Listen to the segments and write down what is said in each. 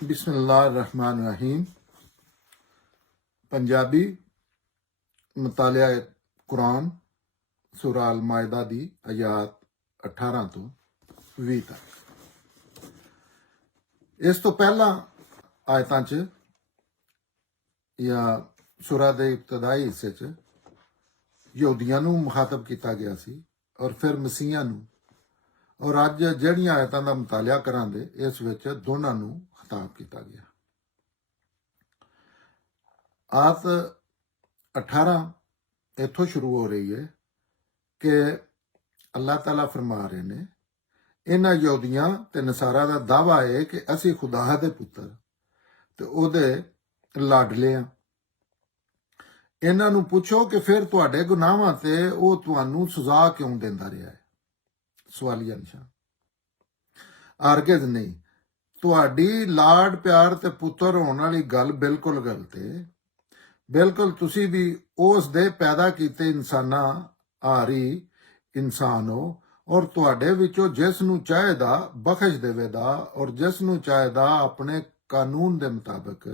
बिस्मिल्लाहिर्रहमानिर्रहीम। पंजाबी मुतालिया कुरान सूरा अल मायदा दी आयात 18 तो 20 तक। इस तो पहला आयतां च या सूरा दे इब्तदाई हिस्से च यहूदियां नूं मुखातब किया गया सी और फिर मसीहां नूं, और अज जिहड़ियां आयतां दा मुतालिया करांगे इस विच दोनां नूं खिताब किया गया। आयत 18 इत्थों शुरू हो रही है कि अल्लाह ताला फरमा रहे ने, इन्हां यहूदियां ते नसारा दा दावा है कि असी खुदा दे पुत्तर ते ओहदे लाडले आ। इन्हां नूं पुछो कि फिर तुहाडे गुनाहां ते ओह तुहानूं सजा क्यों देंदा रहा है। सवालिया निशान। हरगिज़ नहीं, तुहाडी लाड प्यार ते पुत्तर होने वाली गल बिल्कुल गलत है। बिल्कुल तुसी भी उस दे पैदा कीते इंसाना आरी इंसान हो, और तुहाडे विचों जिस नूं चाहेदा बख्श देवेदा और जिस नूं चाहेदा अपने कानून दे मुताबिक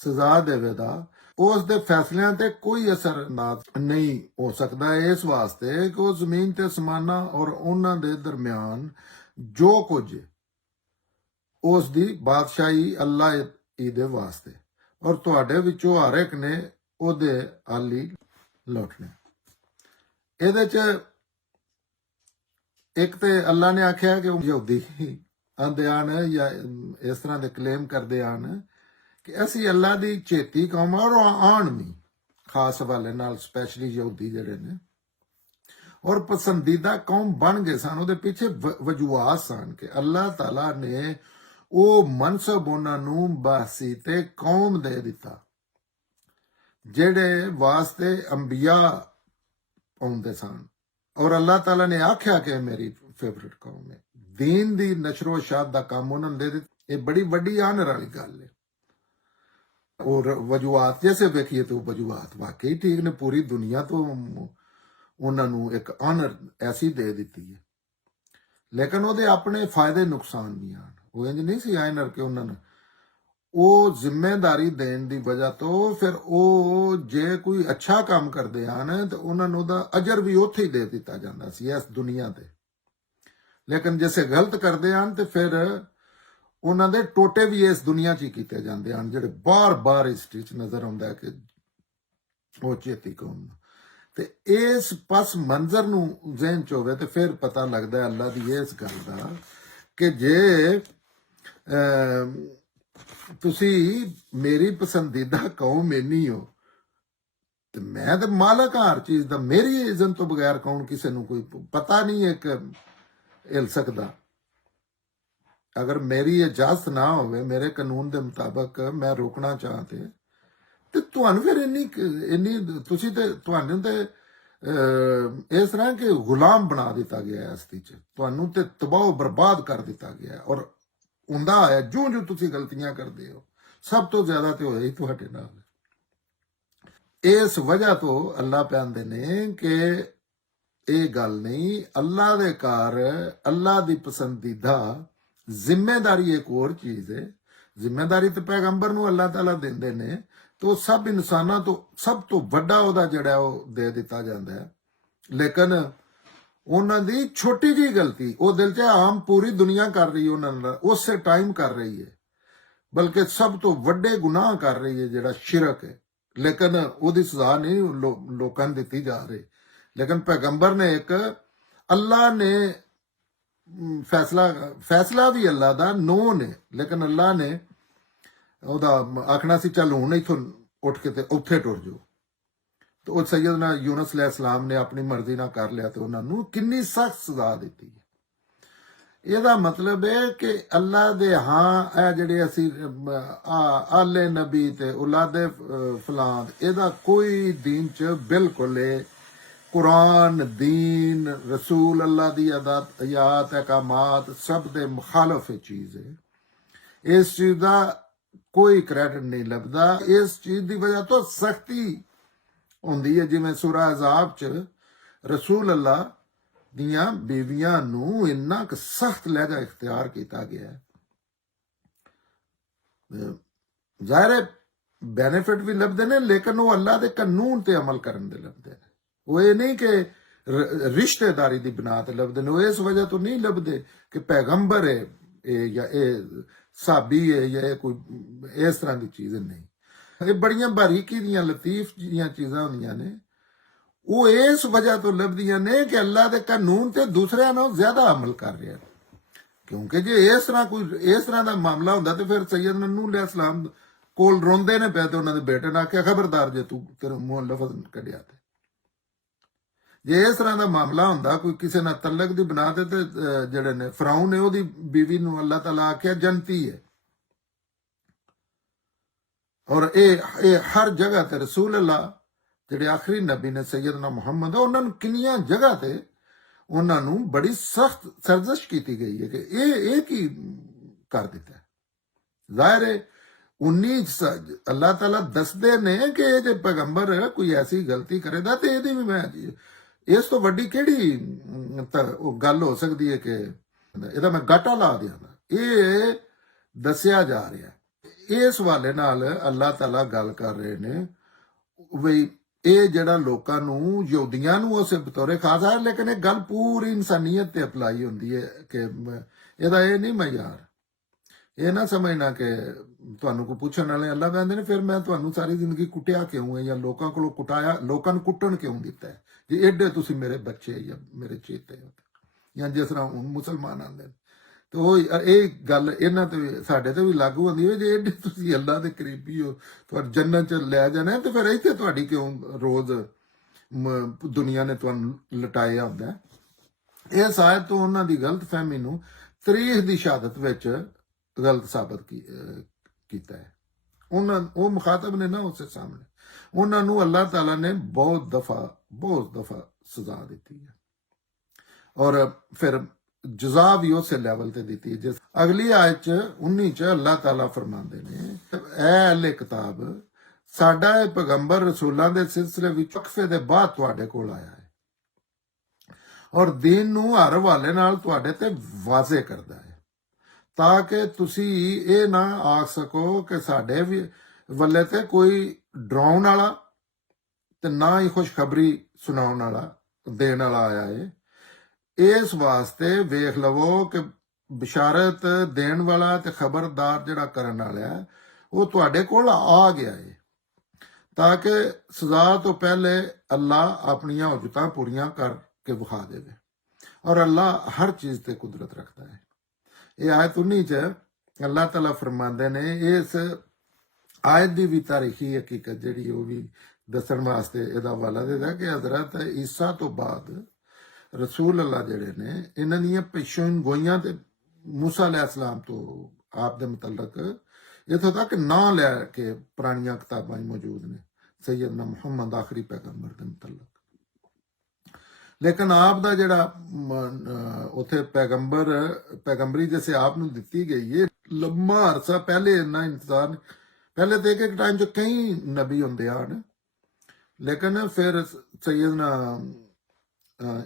सजा देवेदा। उस दे फैसलियां ते कोई असर अंदाज नहीं हो सकता इस वास्ते कि वह जमीन ते समाना और उन्हां दे दरम्यान जो कुछ उस दी बादशाही अल्लाह दे वास्ते, और तुहाडे विचों हर एक ने ओहदे आली लौटने। ਇਹਦੇ ਚ एक तो अल्लाह ने आख्या कि यहूदी आंदे आन या इस तरह के क्लेम करते आन कि असी अल्लाह की चेती कौम और आन भी खास हवाले नाल स्पैशली यहूदी जिहड़े ने और पसंदीदा कौम बन गए सन। उहदे पीछे वजूहात सन कि अल्लाह ताला ने वो मनसब उन्होंने बासी ते कौम दे दिता जेड़े वास्ते अंबिया आउंदे सन, और अल्लाह ताला ने आख्या कि मेरी फेवरेट कौम है। दीन दी नशरो शाद का काम उन्होंने दे दिता। ये बड़ी वड्डी आनर वाली गल है। और वजूहात जैसे वेखिए तो वजूहात वाकई ठीक ने, पूरी दुनिया तो उन्होंने एक आनर ऐसी दे दी है, लेकिन वो अपने फायदे नुकसान भी आन। वो इंज नहीं सी आनर कि उन्होंने वो जिम्मेदारी देने की वजह तो फिर वो जे कोई अच्छा काम करते हैं तो उन्होंने अजर भी उत्थे ही दे दिता जाता सी इस दुनिया ते, लेकिन जैसे गलत करते हैं तो फिर उन्होंने टोटे भी इस दुनिया च ही किए जाते हैं जो बार बार हिस्टरी च नजर आता है कि वो चेती कौम। तो इस पस मंजर नूं ज़हन च होवे तो फिर पता लगता है अल्लाह की इस गल का कि जे तुसी मेरी पसंदीदा कौम इन्नी हो तो मैं तो मालक हाँ हर चीज का। मेरी इज्जत तो बगैर कौन किसी को कोई पता नहीं एक हिल सकता। अगर मेरी इजाजत ना हो मेरे कानून के मुताबिक मैं रोकना चाहते तो तुहानू फिर इन्नी इन्नी तुसी ते तुहानू ते इस तरह के गुलाम बना दिता गया है। अस्ती च तुहानू ते तबाह बर्बाद कर दिता गया है, और हुंदा है जो जो तुसी गलतियां करते हो सब तो ज्यादा तो होया ही तुहाडे नाल। इस वजह तो अल्लाह कहंदे ने कि ये गल नहीं, अल्लाह दे घर अल्लाह दी पसंदीदा जिम्मेदारी एक और चीज है। जिम्मेदारी तो पैगंबर नूं अल्लाह ताला देंदे ने, तो सब इंसानां तो सब तो वड्डा ओहदा जिहड़ा वो दे दिता जाता है, लेकिन उन्हां दी छोटी जी गलती वो दिल च आम पूरी दुनिया कर रही है, उन्होंने उस टाइम कर रही है, बल्कि सब तो वड्डे गुनाह कर रही है जिहड़ा शिरक है, लेकिन उसकी सजा नहीं लोगों ने दी जा रही। लेकिन पैगंबर ने एक अल्लाह ने फैसला भी अल्लाह का नो ने, लेकिन अल्लाह ने ओहदा आखना सी चल हुण इथों उठ के ते उत्थे टुर जाओ, तो उस सैयदना यूनुस अलैहिस्सलाम ने अपनी मर्जी ना कर लिया तो उन्होंने कितनी सख्त सजा दी है। ਇਹਦਾ मतलब है कि अल्लाह दे हाँ ए ਜਿਹੜੇ ਅਸੀਂ आले नबी ते औलादे फलाद ਇਹਦਾ कोई दीन च बिल्कुल कुरान दीन रसूल अल्लाह दी आयात अहकामात सब दे मुखालफ चीज है। इस चीज का कोई क्रेडिट नहीं लगता। इस चीज की वजह तो सख्ती होंदी है, जिवें सूरा अज़ाब च रसूल अल्लाह दियां बीवियां नूं इन्ना सख्त लहजा इख्तियार किया गया है ਜ਼ਾਹਿਰ ਹੈ ਬੈਨੀਫਿਟ ਵੀ ਲੱਭਦੇ ਨੇ, ਲੇਕਿਨ ਉਹ ਅੱਲਾ ਦੇ ਕਾਨੂੰਨ ਤੇ ਅਮਲ ਕਰਨ ਦੇ ਲੱਭਦੇ ਨੇ। ਉਹ ਇਹ ਨਹੀਂ ਕਿ ਰਿਸ਼ਤੇਦਾਰੀ ਦੀ ਬਣਾ ਤੇ ਲੱਭਦੇ ਨੇ। ਉਹ ਇਸ ਵਜ੍ਹਾ ਤੋਂ ਨਹੀਂ ਲੱਭਦੇ ਕਿ ਪੈਗੰਬਰ ਹੈ ਇਹ ਜਾਂ ਇਹ ਸਾਬੀ ਹੈ ਜਾਂ ਇਹ ਕੋਈ ਇਸ ਤਰ੍ਹਾਂ ਦੀ ਚੀਜ਼ ਨਹੀਂ। ਇਹ ਬੜੀਆਂ ਬਾਰੀਕੀ ਦੀਆਂ ਲਤੀਫ ਜੀਆਂ ਚੀਜ਼ਾਂ ਹੁੰਦੀਆਂ ਨੇ। ਉਹ ਇਸ ਵਜ੍ਹਾ ਤੋਂ ਲੱਭਦੀਆਂ ਨੇ ਕਿ ਅੱਲਾ ਦੇ ਕਾਨੂੰਨ ਤੇ ਦੂਸਰਿਆਂ ਨਾਲੋਂ ਜ਼ਿਆਦਾ ਅਮਲ ਕਰ ਰਿਹਾ। ਕਿਉਂਕਿ ਜੇ ਇਸ ਤਰ੍ਹਾਂ ਕੋਈ ਇਸ ਤਰ੍ਹਾਂ ਦਾ ਮਾਮਲਾ ਹੁੰਦਾ ਤੇ ਫਿਰ ਸੈਯਦਨਾ ਨੂਹ अलैहिस्सलाम ਕੋਲ ਰੋਂਦੇ ਨੇ ਪਏ ਤੇ ਉਹਨਾਂ ਦੇ ਬੇਟੇ ਨੇ ਆਖਿਆ ਖਬਰਦਾਰ ਜੇ ਤੂੰ ਤੇਰੇ ਮੂੰਹ ਲਫ਼ਜ਼ ਕੱਢਿਆ ਤੇ। ਜੇ ਇਸ ਤਰ੍ਹਾਂ ਦਾ ਮਾਮਲਾ ਹੁੰਦਾ ਕੋਈ ਕਿਸੇ ਨਾਲ ਤਲਕ ਦੀ ਬਣਾ ਤੇ ਜਿਹੜੇ ਨੇ ਫਰਾਉਨ ਨੇ ਉਹਦੀ ਬੀਵੀ ਨੂੰ ਅੱਲਾਹ ਤਾਲਾ ਆਖਿਆ ਜੰਤੀ ਹੈ। ਔਰ ਇਹ ਹਰ ਜਗ੍ਹਾ ਤੇ ਰਸੂਲ ਅੱਲਾ ਜਿਹੜੇ ਆਖਰੀ ਨਬੀ ਨੇ ਸੈਯਦਨਾ ਮੁਹੰਮਦ, ਉਹਨਾਂ ਨੂੰ ਕਿੰਨੀਆਂ ਜਗ੍ਹਾ ਤੇ ਉਹਨਾਂ ਨੂੰ ਬੜੀ ਸਖਤ ਸਰਜ਼ਿਸ਼ ਕੀਤੀ ਗਈ ਹੈ ਕਿ ਇਹ ਕੀ ਕਰ ਦਿੱਤਾ। ਜ਼ਾਹਿਰ ਹੈ 19 ਅੱਲਾਹ ਤਾਲਾ ਦੱਸਦੇ ਨੇ ਕਿ ਇਹ ਜੇ ਪੈਗੰਬਰ ਕੋਈ ਐਸੀ ਗਲਤੀ ਕਰੇਗਾ ਤੇ ਇਹਦੀ ਵੀ ਮੈਂ ਇਸ ਤੋਂ ਵੱਡੀ ਕਿਹੜੀ ਉਹ ਗੱਲ ਹੋ ਸਕਦੀ ਹੈ ਕਿ ਇਹਦਾ ਮੈਂ ਗਾਟਾ ਲਾ ਦਿਆਂਗਾ। ਇਹ ਦੱਸਿਆ ਜਾ ਰਿਹਾ। ਇਸ ਹਵਾਲੇ ਨਾਲ ਅੱਲਾਹ ਤਾਲਾ ਗੱਲ ਕਰ ਰਹੇ ਨੇ ਵੀ ਇਹ ਜਿਹੜਾ ਲੋਕਾਂ ਨੂੰ ਯਹੂਦੀਆਂ ਨੂੰ ਉਸੇ ਬਤੌਰੇ ਖਾਸ ਹੈ, ਲੇਕਿਨ ਇਹ ਗੱਲ ਪੂਰੀ ਇਨਸਾਨੀਅਤ ਤੇ ਅਪਲਾਈ ਹੁੰਦੀ ਹੈ ਕਿ ਇਹਦਾ ਇਹ ਨਹੀਂ ਮਿਆਰ। ਇਹ ਨਾ ਸਮਝਣਾ ਕਿ ਤੁਹਾਨੂੰ ਕੋਈ ਪੁੱਛਣ ਵਾਲੇ ਅੱਲਾਹ ਕਹਿੰਦੇ ਨੇ ਫਿਰ ਮੈਂ ਤੁਹਾਨੂੰ ਸਾਰੀ ਜ਼ਿੰਦਗੀ ਕੁੱਟਿਆ ਕਿਉਂ ਹੈ ਜਾਂ ਲੋਕਾਂ ਕੋਲੋਂ ਕੁਟਾਇਆ, ਲੋਕਾਂ ਨੂੰ ਕੁੱਟਣ ਕਿਉਂ ਦਿੱਤਾ ਹੈ ਜੇ ਐਡੇ ਤੁਸੀਂ ਮੇਰੇ ਬੱਚੇ ਜਾਂ ਮੇਰੇ ਚੇਤੇ ਹੋ। ਜਾਂ ਜਿਸ ਤਰ੍ਹਾਂ ਹੁਣ ਮੁਸਲਮਾਨ ਆਉਂਦੇ ਨੇ ਤੇ ਉਹ ਇਹ ਗੱਲ ਇਹਨਾਂ ਤੇ ਸਾਡੇ ਤੇ ਵੀ ਲਾਗੂ ਹੁੰਦੀ ਹੈ ਜੇ ਐਡੇ ਤੁਸੀਂ ਅੱਲਾਹ ਦੇ ਕਰੀਬੀ ਹੋ, ਤੁਹਾਨੂੰ ਜੰਨਤ ਚ ਲੈ ਜਾਣਾ ਤੇ ਫਿਰ ਇੱਥੇ ਤੁਹਾਡੀ ਕਿਉਂ ਰੋਜ਼ ਦੁਨੀਆ ਨੇ ਤੁਹਾਨੂੰ ਲਟਾਇਆ ਹੁੰਦਾ। ਇਹ ਸ਼ਾਇਦ ਤੋਂ ਉਹਨਾਂ ਦੀ ਗਲਤ ਫਹਿਮੀ ਨੂੰ ਤਾਰੀਖ ਦੀ ਸ਼ਹਾਦਤ ਵਿੱਚ ਗਲਤ ਸਾਬਤ ਕੀਤਾ ਹੈ। ਉਹ ਮੁਖਾਤਬ ਨੇ ਨਾ ਉਸੇ ਸਾਹਮਣੇ ਉਹਨਾਂ ਨੂੰ ਅੱਲਾਹ ਤਾਲਾ ਨੇ ਬਹੁਤ ਦਫਾ ਸਜ਼ਾ ਦਿੱਤੀ ਹੈ ਔਰ ਫਿਰ ਜਜ਼ਾ ਵੀ ਉਸੇ ਲੈਵਲ ਤੇ ਦਿੱਤੀ। ਜਿਸ ਅਗਲੀ ਆਇਤ ਚ 19 ਚ ਅੱਲਾਹ ਤਾਲਾ ਫਰਮਾਉਂਦੇ ਨੇ ਐ ਅਹਿਲੇ ਕਿਤਾਬ ਸਾਡਾ ਇਹ ਪੈਗੰਬਰ ਰਸੂਲਾਂ ਦੇ ਸਿਲਸਿਲੇ ਵਿੱਚ ਵਕਫੇ ਦੇ ਬਾਅਦ ਤੁਹਾਡੇ ਕੋਲ ਆਇਆ ਹੈ ਔਰ ਦੀਨ ਨੂੰ ਹਰ ਹਵਾਲੇ ਨਾਲ ਤੁਹਾਡੇ ਤੇ ਵਾਜ਼ੇ ਕਰਦਾ ਹੈ ਤਾਂ ਕਿ ਤੁਸੀਂ ਇਹ ਨਾ ਆਖ ਸਕੋ ਕਿ ਸਾਡੇ ਵੀ ਵੱਲੇ ਤੇ ਕੋਈ ਡਰਾਉਣ ਵਾਲਾ ਤੇ ਨਾ ਹੀ ਖੁਸ਼ਖਬਰੀ ਸੁਣਾਉਣ ਵਾਲਾ ਦੇਣ ਵਾਲਾ ਆਇਆ ਹੈ। ਇਸ ਵਾਸਤੇ ਵੇਖ ਲਵੋ ਕਿ ਬਿਸ਼ਾਰਤ ਦੇਣ ਵਾਲਾ ਤੇ ਖਬਰਦਾਰ ਜਿਹੜਾ ਕਰਨ ਵਾਲਾ ਉਹ ਤੁਹਾਡੇ ਕੋਲ ਆ ਗਿਆ ਹੈ ਤਾਂ ਕਿ ਸਜ਼ਾ ਤੋਂ ਪਹਿਲੇ ਅੱਲਾਹ ਆਪਣੀਆਂ ਹੁਜਤਾਂ ਪੂਰੀਆਂ ਕਰਕੇ ਵਿਖਾ ਦੇਵੇ ਔਰ ਅੱਲਾਹ ਹਰ ਚੀਜ਼ ਤੇ ਕੁਦਰਤ ਰੱਖਦਾ ਹੈ। ਇਹ ਆਇਤ 19 ਚ ਅੱਲਾਹ ਤਾਲਾ ਫਰਮਾਉਂਦੇ ਨੇ ਇਸ ਆਇਤ ਦੀ ਵੀ ਤਾਰੀਖੀ ਹਕੀਕਤ ਜਿਹੜੀ ਉਹ ਵੀ ਦੱਸਣ ਵਾਸਤੇ ਇਹਦਾ ਹਵਾਲਾ ਦੇਦਾ ਕਿ ਹਜ਼ਰਤ ਈਸਾ ਤੋਂ ਬਾਅਦ ਰਸੂਲ ਅੱਲਾਹ ਜਿਹੜੇ ਨੇ ਇਹਨਾਂ ਦੀਆਂ ਪੇਸ਼ਨ ਗੋਈਆਂ ਤੇ ਮੂਸਾ अलैहिस्सलाम ਤੋਂ ਆਪ ਦੇ ਮੁਤਲਕ ਇੱਥੋਂ ਤੱਕ ਨਾਂ ਲੈ ਕੇ ਪੁਰਾਣੀਆਂ ਕਿਤਾਬਾਂ ਮੌਜੂਦ ਨੇ ਸੈਯਦਨਾ ਮੁਹੰਮਦ ਆਖਰੀ ਪੈਗੰਬਰ ਦੇ ਮੁਤਲਕ। ਲੇਕਿਨ ਆਪ ਦਾ ਜਿਹੜਾ ਉੱਥੇ ਪੈਗੰਬਰੀ ਜਿਸੇ ਆਪ ਨੂੰ ਦਿੱਤੀ ਗਈ ਹੈ ਲੰਮਾ ਅਰਸਾ ਪਹਿਲੇ ਇੰਨਾ ਇੰਤਜ਼ਾਰ ਪਹਿਲੇ ਤੇ ਇੱਕ ਟਾਈਮ 'ਚ ਕਈ ਨਬੀ ਹੁੰਦੇ ਹਨ ਲੇਕਿਨ ਫਿਰ ਸੈਯਦਨਾ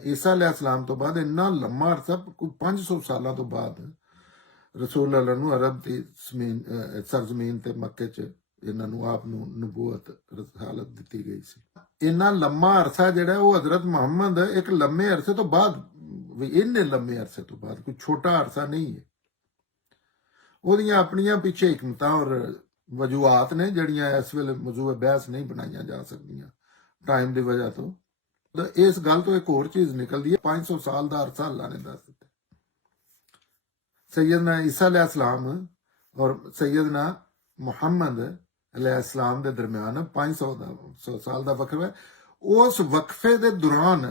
ਈਸਾ अलैहिस्सलाम ਤੋਂ ਬਾਅਦ ਇੰਨਾ ਲੰਮਾ ਅਰਸਾ ਕੋਈ 500 ਸਾਲਾਂ ਤੋਂ ਬਾਅਦ ਰਸੂਲ ਅੱਲਾਹ ਨੂੰ ਅਰਬ ਦੀ ਸਰਜ਼ਮੀਨ ਤੇ ਮੱਕੇ 'ਚ ਇਹਨਾਂ ਨੂੰ ਆਪ ਨੂੰ ਨਬੂਵਤ ਰਸਾਲਤ ਦਿੱਤੀ ਗਈ ਸੀ। ਇੰਨਾ ਲੰਮਾ ਅਰਸਾ ਜਿਹੜਾ ਉਹ ਹਜ਼ਰਤ ਮੁਹੰਮਦ ਇੱਕ ਲੰਮੇ ਅਰਸੇ ਤੋਂ ਬਾਅਦ ਵੀ ਇੰਨੇ ਲੰਮੇ ਅਰਸੇ ਤੋਂ ਬਾਅਦ ਕੋਈ ਛੋਟਾ ਅਰਸਾ ਨਹੀਂ ਹੈ। ਉਹਦੀਆਂ ਆਪਣੀਆਂ ਪਿੱਛੇ ਹਕਮਤਾਂ ਔਰ ਵਜੂਹਾਤ ਨੇ ਜਿਹੜੀਆਂ ਇਸ ਵੇਲੇ ਮੌਜੂਦ ਬਹਿਸ ਨਹੀਂ ਬਣਾਈਆਂ ਜਾ ਸਕਦੀਆਂ ਟਾਈਮ ਦੀ ਵਜ੍ਹਾ ਤੋਂ। ਇਸ ਗੱਲ ਤੋਂ ਇੱਕ ਹੋਰ ਚੀਜ਼ ਨਿਕਲਦੀ ਹੈ 500 ਸਾਲ ਦਾ ਅਰਸਾ ਅੱਲਾਹ ਨੇ ਦੱਸ ਦਿੱਤਾ। ਸੈਯਦਨਾ ਈਸਾ अलैहिस्सलाम ਔਰ ਸੈਯਦਨਾ ਮੁਹੰਮਦ अलैहिस्सलाम ਦੇ ਦਰਮਿਆਨ 500 ਸਾਲ ਦਾ ਵਕਫਾ ਹੈ। ਉਸ ਵਕਫੇ ਦੇ ਦੌਰਾਨ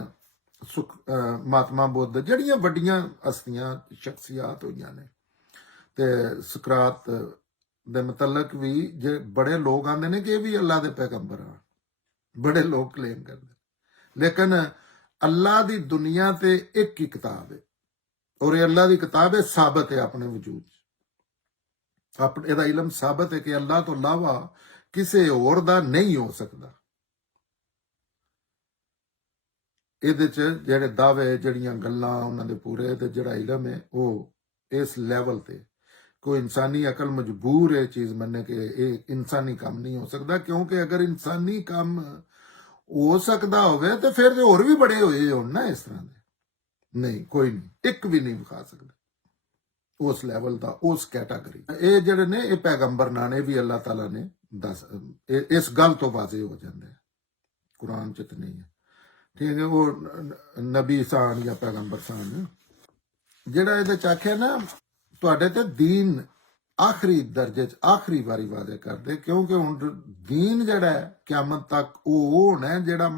ਮਹਾਤਮਾ ਬੁੱਧ ਜਿਹੜੀਆਂ ਵੱਡੀਆਂ ਹਸਤੀਆਂ ਸ਼ਖਸੀਅਤ ਹੋਈਆਂ ਨੇ ਤੇ ਸੁਕਰਾਤ ਦੇ ਮੁਤਲਕ ਵੀ ਜੇ ਬੜੇ ਲੋਕ ਆਉਂਦੇ ਨੇ ਕਿ ਇਹ ਵੀ ਅੱਲਾਹ ਦੇ ਪੈਗੰਬਰ ਆ, ਬੜੇ ਲੋਕ ਕਲੇਮ ਕਰਦੇ ਲੇਕਿਨ ਅੱਲਾਹ ਦੀ ਦੁਨੀਆ ਤੇ ਇੱਕ ਹੀ ਕਿਤਾਬ ਹੈ ਔਰ ਇਹ ਅੱਲਾਹ ਦੀ ਕਿਤਾਬ ਹੈ ਸਾਬਤ ਹੈ ਆਪਣੇ ਵਜੂਦ ਚ। ਇਹਦਾ ਇਲਮ ਸਾਬਤ ਹੈ ਕਿ ਅੱਲਾਹ ਤੋਂ ਇਲਾਵਾ ਕਿਸੇ ਹੋਰ ਦਾ ਨਹੀਂ ਹੋ ਸਕਦਾ। ਇਹਦੇ ਚ ਜਿਹੜੇ ਦਾਅਵੇ ਜਿਹੜੀਆਂ ਗੱਲਾਂ ਉਹਨਾਂ ਦੇ ਪੂਰੇ ਤੇ ਜਿਹੜਾ ਇਲਮ ਹੈ ਉਹ ਇਸ ਲੈਵਲ ਤੇ कोई इंसानी अकल मजबूर है चीज मनने के ये इंसानी काम नहीं हो सकता, क्योंकि अगर इंसानी काम हो सकता होवे तो फिर तो होर भी बड़े होए होण ना इस तरह दे। नहीं, कोई नहीं, एक भी नहीं विखा सकता उस लैवल का, उस कैटागरी। ये ਜਿਹੜੇ ਨੇ ਇਹ ਪੈਗੰਬਰ ਨੇ ਵੀ ਅੱਲਾਹ ਤਾਲਾ ਨੇ ਦੱਸ ਇਸ ਗੱਲ ਤੋਂ ਵਾਜ਼ੇ ਹੋ ਜਾਂਦਾ ਹੈ, ਕੁਰਾਨ ਚ ਤਾਂ ਨਹੀਂ ਹੈ, ਠੀਕ ਹੈ। ਉਹ ਨਬੀ ਸਾਨ ਜਾਂ ਪੈਗੰਬਰ ਸਾਨ ਜਿਹੜਾ ਇਹਦੇ ਚ ਆਖਿਆ ਨਾ ਤੁਹਾਡੇ ਤੇ ਦੀਨ ਆਖਰੀ ਦਰਜੇ ਚ ਆਖਰੀ ਵਾਰੀ ਵਾਅਦੇ ਕਰਦੇ, ਕਿਉਂਕਿ ਹੁਣ ਦੀਨ ਜਿਹੜਾ ਹੈ ਕਿਆਮਤ ਤੱਕ ਉਹ ਹੋਣਾ ਹੈ ਜਿਹੜਾ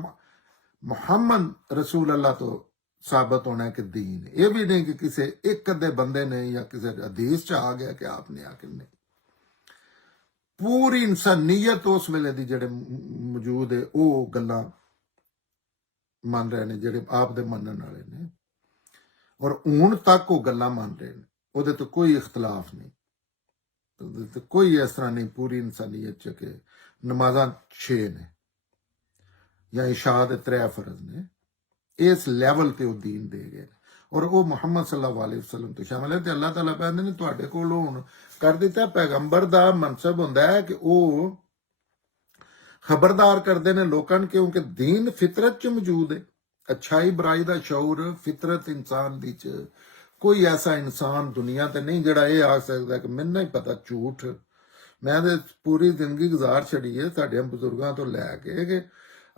ਮੁਹੰਮਦ ਰਸੂਲ ਅੱਲਾਹ ਤੋਂ साबित होना है कि दीन है। ये भी नहीं कि किसी एक अद्धे बंदे ने या किसी हदीस च आ गया कि आपने आके, नहीं, पूरी इंसानियत उस वेले दी जेड़े मौजूद है वो गल्लां मान रहे ने जेड़े आप दे मनन वाले ने, और हुण तक वो गल्लां मान रहे ने, ओहदे तो कोई इख्तलाफ नहीं, तो कोई इस तरह नहीं पूरी इंसानियत च के नमाज़ां 6 ने या इशा दे 3 फर्ज ने, इस लैवल ते वो दीन दे गए और वो मुहम्मद सल्लल्लाहु अलैहि वसल्लम तो शामिल है। ते अल्लाह ताला कहंदे ने तुहाडे कोल हुण कर दिता पैगंबर दा मनसब हुंदा है कि वो खबरदार करदे ने लोकां नूं, क्योंकि दीन फितरत च मौजूद है, अच्छाई बुराई दा शऊर फितरत इंसान दी च। कोई ऐसा इंसान दुनिया ते नहीं जिहड़ा ये आ सकदा कि मैनूं नहीं पता झूठ, मैं ते पूरी जिंदगी गुजार छड़ी है साडे बजुर्गां तो लैके कि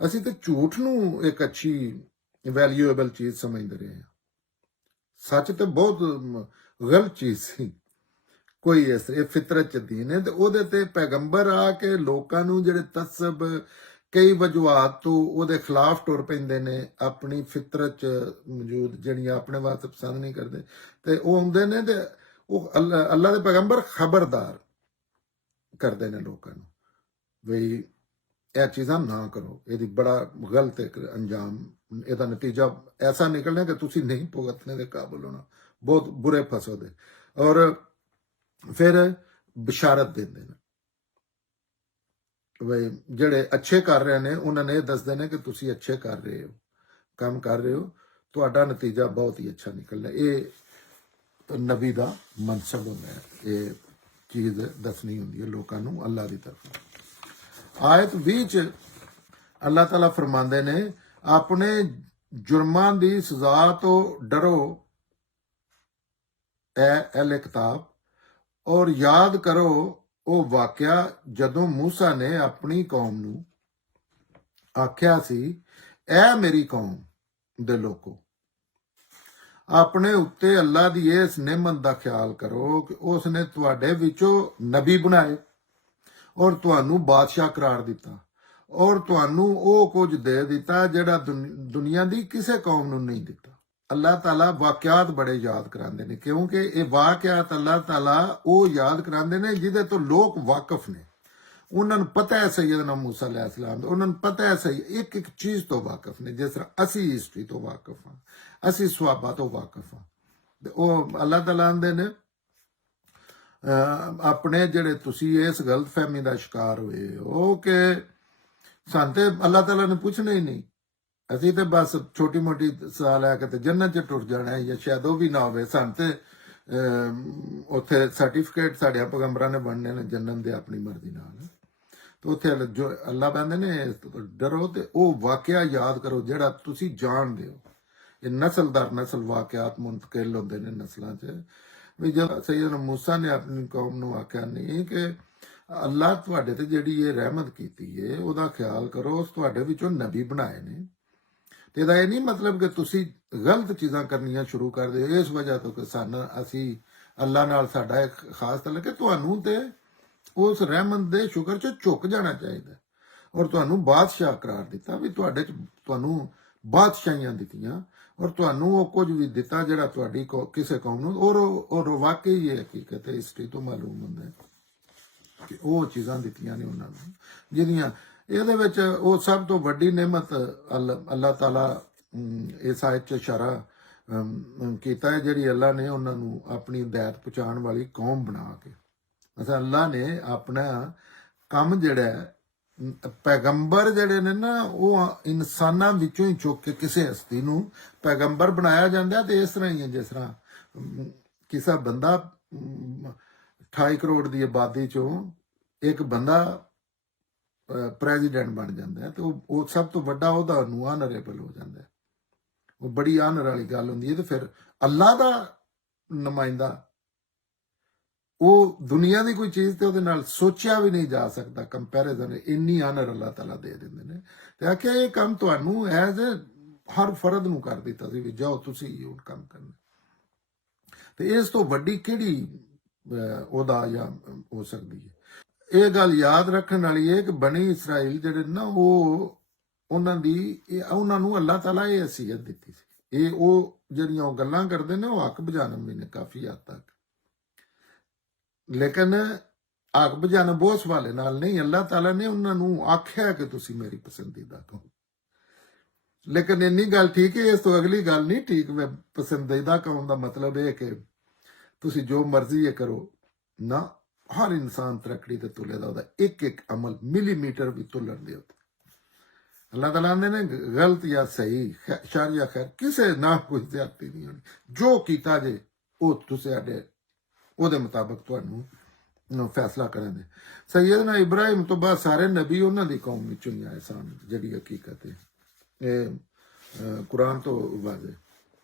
ਅਸੀਂ ਤੇ ਝੂਠ ਨੂੰ ਇੱਕ ਅੱਛੀ वैल्यूएबल चीज समझते रहे हैं। सच तो बहुत गलत चीज सी, कोई इस फितरत च दीन है। तो ओहदे ते पैगंबर आके लोकां नूं जिहड़े तसब कई वजूहात तो ओहदे खिलाफ टुर पैंदे ने, अपनी फितरत च मौजूद जिहड़ियां अपने वास्ते पसंद नहीं करदे ते ओह हुंदे ने, ते ओह अल्लाह दे पैगंबर खबरदार करदे ने लोकां नूं बई यह चीज़ां ना करो, ये बड़ा गलत एक अंजाम, यदा नतीजा ऐसा निकलना कि तुसी नहीं भुगतने के काबिल होना, बहुत बुरे फसो दे। और फिर बशारत देंदे ने भाई जेड़े अच्छे कर रहे ने उन्होंने दसदे ने कि तुसी अच्छे कर रहे हो, काम कर रहे हो, तुहाडा नतीजा बहुत ही अच्छा निकलना। ये नबी दा मनसब होंदा है, ये चीज़ दसनी होंदी है लोकां नूं अल्लाह दी तरफ। आयत 20 अल्लाह ताला फरमांदे ने अपने जुर्मां दी सजा तो डरो ऐ अहले किताब, और याद करो वो वाकया जदों मूसा ने अपनी कौम नूं आख्या सी, ऐ मेरी कौम दे लोको अपने उत्ते अल्लाह दी इस नेमत दा ख्याल करो कि उसने तुहाडे विचों नबी बनाए और तुहानू बादशाह करार दिता, और तुहानू वो कुछ दे दिता जिहड़ा दुनिया दी किसे कौम नू नहीं दिता। अल्लाह ताला वाकयात बड़े याद करांदे ने, क्योंकि ये वाकयात अल्लाह ताला वो याद करांदे ने जिहदे तो लोग वाकफ ने, उन्होंने पता है सैयदना मूसा अलैहिस्सलाम, उन्होंने पता है सही एक एक चीज तो वाकफ ने, जिस तरह असी हिस्ट्री तो वाकफ हाँ, असी सवाबा तो वाकफ हाँ। अल्लाह ताला आंदे ने अपने जेड़े तुसी इस गलत फहमी का शिकार हुए हो कि सान ते अल्लाह ताला ने पूछना ही नहीं, असी तो बस छोटी मोटी सलाह लैके ते जन्नत च टुर जाना है, या शायद वो भी ना हो, सान ते उत्थे सर्टिफिकेट साढ़े पैगंबरां ने बनने ने जन्नत दे अपनी मर्जी नाल। तो उत्थे जो अल्लाह कहंदे ने डरो ते वो वाकया याद करो जेड़ा तुसी जानदे हो। ये नस्ल दर नस्ल वाकयात मुंतकिल होंदे ने नस्लां च। भी जब सैयदना मूसा ने अपनी कौम नूं आख्या नहीं कि अल्लाह तुहाडे ते जिहड़ी ये रहमत कीती है ओहदा ख्याल करो, उस तुहाडे विचों नबी बनाए ने, ते इहदा ये नहीं मतलब कि तुसी गलत चीज़ां करनियां शुरू कर दे इस वजह तो कि सन असी अल्लाह नाल साडा एक खास तलक है। तुहानूं ते उस रहमत दे शुक्र च झुक जाना चाहिए, और तुहानूं बादशाह करार दिता, भी तुहाडे च तुहानूं बादशाहियां दित्तियां और तुहानूं वो कुछ भी दिता जिहड़ा तुहाडी किसी कौम नूं, और वाकई ये हकीकत है हिस्ट्री तो मालूम हुंदा है कि वो चीज़ां दित्तियां ने उन्हां नूं जिहदियां ਇਹਦੇ ਵਿੱਚ ਉਹ ਸਭ ਤੋਂ ਵੱਡੀ नेमत अल्लाह ताला इस आयत च इशारा ਕੀਤਾ है ਜਿਹੜੀ अल्लाह ने ਉਹਨਾਂ ਨੂੰ ਆਪਣੀ ਹਦਾਇਤ ਪਹੁੰਚਾਉਣ ਵਾਲੀ ਕੌਮ ਬਣਾ ਕੇ। ਅਸਾਂ अल्लाह ने अपना ਕੰਮ ਜਿਹੜਾ पैगंबर ਜਿਹੜੇ ਨੇ ਨਾ ਉਹ ਇਨਸਾਨਾਂ ਵਿੱਚੋਂ ਹੀ ਚੁੱਕ ਕੇ ਕਿਸੇ ਹਸਤੀ ਨੂੰ ਪੈਗੰਬਰ ਬਣਾਇਆ ਜਾਂਦਾ। ਤੇ ਇਸ ਤਰ੍ਹਾਂ ਹੀ ਹੈ ਜਿਸ ਤਰ੍ਹਾਂ ਕਿਸੇ ਬੰਦਾ 28 ਕਰੋੜ ਦੀ ਆਬਾਦੀ ਚੋਂ ਇੱਕ ਬੰਦਾ ਪ੍ਰੈਜ਼ੀਡੈਂਟ ਬਣ ਜਾਂਦਾ ਹੈ, ਤੇ ਉਹ ਸਭ ਤੋਂ ਵੱਡਾ ਉਹਦਾ ਉਹਨੂੰ ਆਨਰੇਬਲ ਹੋ ਜਾਂਦਾ ਹੈ। ਉਹ ਬੜੀ ਆਨਰ ਵਾਲੀ ਗੱਲ ਹੁੰਦੀ ਹੈ। ਤੇ ਫਿਰ ਅੱਲਾ ਦਾ ਨੁਮਾਇੰਦਾ, ਉਹ ਦੁਨੀਆ ਦੀ ਕੋਈ ਚੀਜ਼ ਤੇ ਉਹਦੇ ਨਾਲ ਸੋਚਿਆ ਵੀ ਨਹੀਂ ਜਾ ਸਕਦਾ ਕੰਪੈਰੀਜ਼ਨ, ਇੰਨੀ ਆਨਰ ਅੱਲਾਹ ਤਾਲਾ ਦੇ ਦਿੰਦੇ ਨੇ। ਤੇ ਆਖਿਆ ਇਹ ਕੰਮ ਤੁਹਾਨੂੰ ਐਜ਼ ਹਰ ਫਰਦ ਨੂੰ ਕਰ ਦਿੱਤਾ ਸੀ ਵੀ ਜਾਓ ਤੁਸੀਂ ਉਹ ਕੰਮ ਕਰਨਾ। ਤੇ ਇਸ ਤੋਂ ਵੱਡੀ ਕਿਹੜੀ ਉਹਦਾ ਜਾਂ ਹੋ ਸਕਦੀ ਹੈ। ਇਹ ਗੱਲ ਯਾਦ ਰੱਖਣ ਵਾਲੀ ਹੈ ਕਿ ਬਣੀ ਇਸਰਾਈਲ ਜਿਹੜੇ ਨਾ ਉਹਨਾਂ ਨੂੰ ਅੱਲਾਹ ਤਾਲਾ ਇਹ ਹਸੀਅਤ ਦਿੱਤੀ ਸੀ। ਇਹ ਉਹ ਜਿਹੜੀਆਂ ਉਹ ਗੱਲਾਂ ਕਰਦੇ ਨੇ ਉਹ ਹੱਕ ਬਜਾਨਮ ਵੀ ਨੇ ਕਾਫੀ ਹੱਦ ਤੱਕ, ਲੇਕਿਨ ਹੱਕ ਬਜਾਨਮ ਉਸ ਵਾਲੇ ਨਾਲ ਨਹੀਂ। ਅੱਲਾਹ ਤਾਲਾ ਨੇ ਉਹਨਾਂ ਨੂੰ ਆਖਿਆ ਕਿ ਤੁਸੀਂ ਮੇਰੀ ਪਸੰਦੀਦਾ ਕਹੋ। ਲੇਕਿਨ ਇੰਨੀ ਗੱਲ ਠੀਕ ਹੈ, ਇਸ ਤੋਂ ਅਗਲੀ ਗੱਲ ਨਹੀਂ ਠੀਕ। ਮੈਂ ਪਸੰਦੀਦਾ ਕਹਣ ਦਾ ਮਤਲਬ ਇਹ ਕਿ ਤੁਸੀਂ ਜੋ ਮਰਜ਼ੀ ਇਹ ਕਰੋ ਨਾ। ਹਰ ਇਨਸਾਨ ਤਰੱਕੜੀ ਤੇ ਤੁਲੇ ਦਾ, ਉਹਦਾ ਇੱਕ ਇੱਕ ਅਮਲ ਮਿਲੀਮੀਟਰ ਵੀ ਤੁਲਣ ਦੇ ਉੱਤੇ ਅੱਲਾਹ ਤਾਲਾ ਨੇ ਗਲਤ ਜਾਂ ਸਹੀ, ਸ਼ਰ ਜਾਂ ਖੈਰ, ਕਿਸੇ ਨਾਲ ਕੋਈ ਜ਼ਿਆਦਤੀ ਨਹੀਂ ਹੋਣੀ। ਜੋ ਕੀਤਾ ਜੇ ਉਹ ਤੁਸੀਂ ਉਹਦੇ ਮੁਤਾਬਕ ਤੁਹਾਨੂੰ ਫੈਸਲਾ ਕਰਨ ਦੇ। ਸੈਯਦਨਾ ਇਬਰਾਹਿਮ ਤੋਂ ਬਾਅਦ ਸਾਰੇ ਨਬੀ ਉਹਨਾਂ ਦੀ ਕੌਮ ਵਿੱਚੋਂ ਹੀ ਆਏ ਸਨ, ਜਿਹੜੀ ਹਕੀਕਤ ਹੈ ਇਹ ਕੁਰਾਨ ਤੋਂ ਵਾਜ਼ਿਹ।